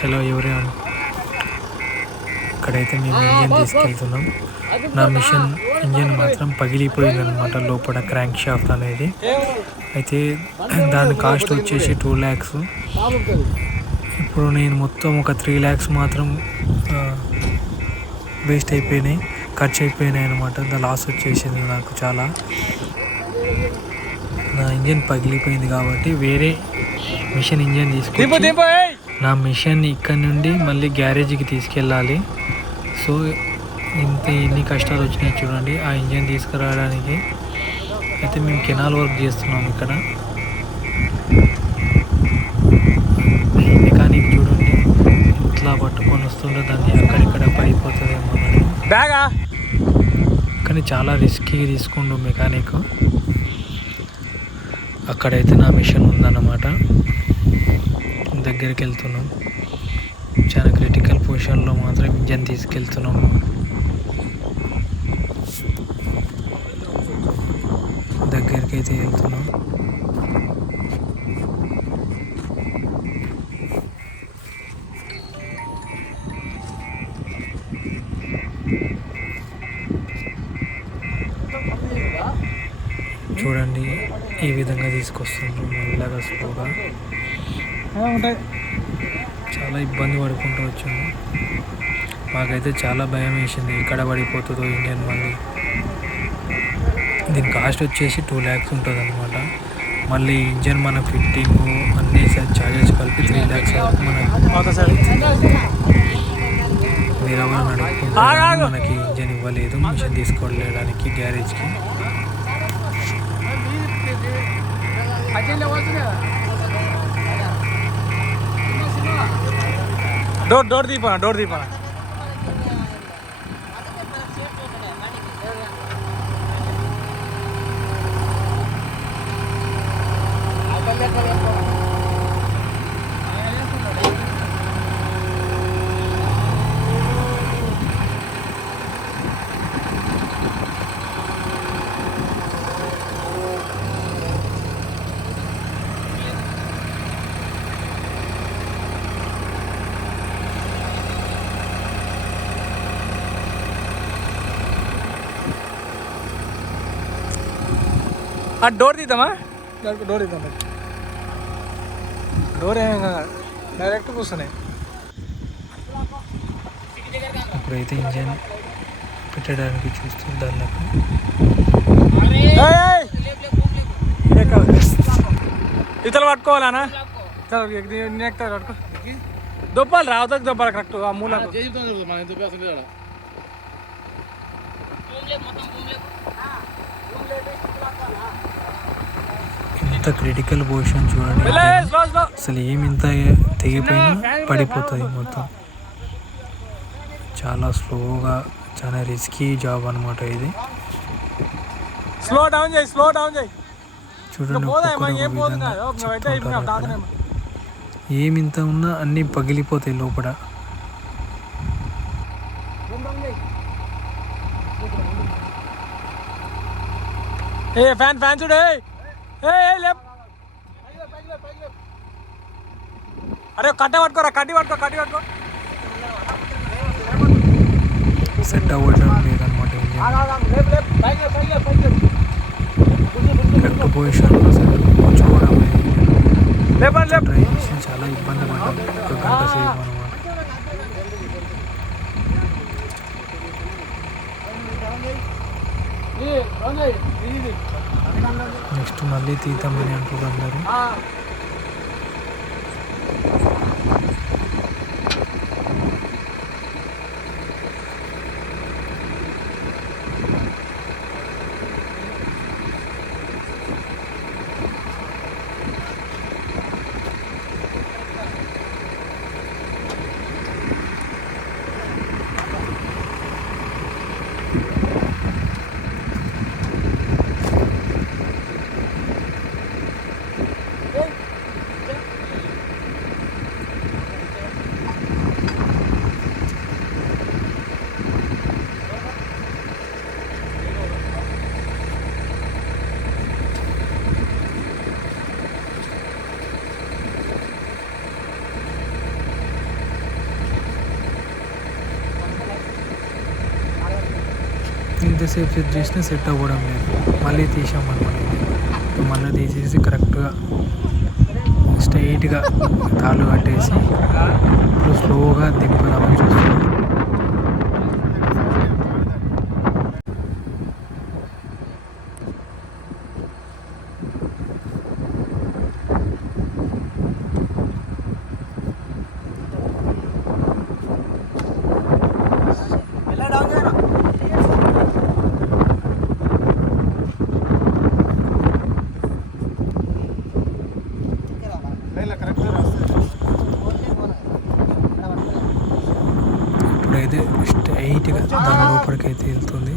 Hello ఎవరైనా ఇక్కడైతే మేము ఇంజన్ తీసుకెళ్తున్నాం. నా మిషన్ ఇంజన్ మాత్రం పగిలిపోయింది అనమాట లోపల క్రాంక్ షాఫ్ట్ అనేది. అయితే దాని కాస్ట్ వచ్చేసి టూ ల్యాక్స్ ఇప్పుడు నేను మొత్తం ఒక త్రీ ల్యాక్స్ మాత్రం వేస్ట్ అయిపోయినాయి ఖర్చు అయిపోయినాయి అనమాట దా లాస్ వచ్చేసింది నాకు చాలా. నా ఇంజన్ పగిలిపోయింది కాబట్టి వేరే మిషన్ ఇంజన్ తీసుకొచ్చి నా మిషన్ ఇక్కడ నుండి మళ్ళీ గ్యారేజ్కి తీసుకెళ్ళాలి. సో ఇంత ఎన్ని కష్టాలు వచ్చినాయి చూడండి. ఆ ఇంజన్ తీసుకురావడానికి అయితే మేము కెనాల్ వర్క్ చేస్తున్నాం ఇక్కడ. మెకానిక్ చూడండి. ఇట్లా పట్టుకొని వస్తుంటే దాన్ని అక్కడిక్కడ పడిపోతుందేమో బ్యాగా? కానీ చాలా రిస్కీ తీసుకుండు మెకానిక్. అక్కడైతే నా మిషన్ ఉందన్నమాట. దగ్గరికి వెళ్తున్నాం చాలా క్రిటికల్ పొజిషన్లో మాత్రం ఇంజన్ తీసుకెళ్తున్నాం. దగ్గరికి అయితే వెళ్తున్నాం. ఈ విధంగా తీసుకొస్తుండ్రు మెల్లగా స్లోగా ఉంటాయి. చాలా ఇబ్బంది పడుకుంటూ వచ్చాము. మాకైతే చాలా భయం వేసింది. ఎక్కడ పడిపోతుందో ఇంజన్ మళ్ళీ. దీని కాస్ట్ వచ్చేసి టూ ల్యాక్స్ ఉంటుంది అనమాట మళ్ళీ ఇంజన్ మన ఫిట్టింగ్ అన్ని ఛార్జెస్ కలిపి త్రీ ల్యాక్స్ మన ఒకసారి. వేరే వాళ్ళని అడుగుకుంటే మనకి ఇంజన్ ఇవ్వలేదు. మిషన్ తీసుకోవడానికి గ్యారేజ్కి. Door door Deepa door Deepa ఆ డోర్ తీద్దామా? డోర్ ఇద్దాం డోర్ ఏం డైరెక్ట్ కూర్చున్నాయి. ఇప్పుడైతే ఇంజన్ పెట్టడానికి చూస్తుంటారు ఇతలు పట్టుకోవాలనా? నెక్తా పట్టుకో దొప్పాలి రా అవతలకి దొప్పాలి కరెక్ట్ ఆ మూల ఇంత క్రిటికల్ పొజిషన్ చూడండి. స్లో స్లో అసలు ఏమి ఇంత తెగిపోయినా పడిపోతుంది మొత్తం. చాలా స్లోగా చాలా రిస్కీ జాబ్ అనమాట ఇది. స్లో డౌన్ చేయి స్లో డౌన్ చేయి. చూడండి పోదా ఒక్కొక్కరు ఏం ఒక పోతుంది విధంగా నువ్వైతే చెప్తుంటారు అయిపోయినావు అక్కడ. తాతనేమో ఏమి ఇంత ఉన్నా అన్నీ పగిలిపోతాయి లోపల. ఏ ఫ్యాన్ ఫ్యాన్ చూడు అరే కట్ట పట్టుకోరా కట్టి పట్టుకో కట్టి పట్టుకో సెట్ అవ్వడం లేదనమాట ఇంజన్ కరెక్ట్ పొజిషన్లో అసలు కూర్చోవడం లేదు ఇంజన్. లేపండి లేప్ ట్రై చేసి చాలా ఇబ్బంది పడ్డాం ఒక గంట సేపు అనమాట నెక్స్ట్ మళ్ళీ తీద్దామని అంటారు ఎంతసేపు సెట్ చేసినా సెట్ అవ్వడం లేదు. మళ్ళీ తీసామన్నమాట మళ్ళీ తీసేసి కరెక్ట్గా స్ట్రైట్గా తాళ్ళు కట్టేసి ఇప్పుడు స్లోగా దింపుదామని చూస్తున్నాం. ఇప్పుడైతే స్ట్రైట్గా దాని లోపలికి అయితే వెళ్తుంది.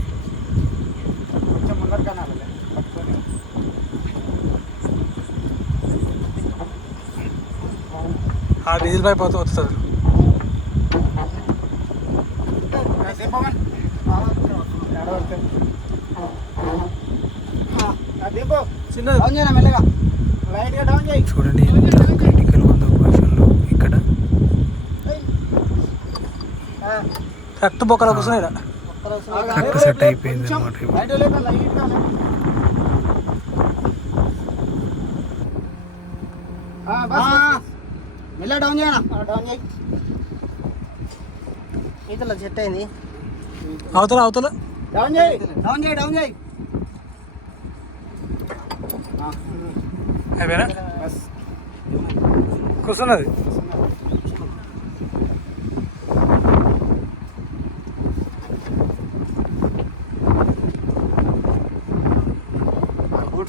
ఆ డీజిల్ పైప్ అవుతూ వస్తుంది చేయి. చూడండి ఎంత క్రిటికల్ ఉందో పొజిషన్లో ఇక్కడ కరెక్ట్ బొక్కల కూర్చున్నాయి. కరెక్ట్ సెట్ అయిపోయింది అనమాట మెల్ల డౌన్ చేయనా? డౌన్ చేయి. ఈతలో సెట్ అయింది. అవతల అవతల. డౌన్ చేయి. డౌన్ చేయి డౌన్ చేయి. అయిపోయినా? కూర్చున్నది.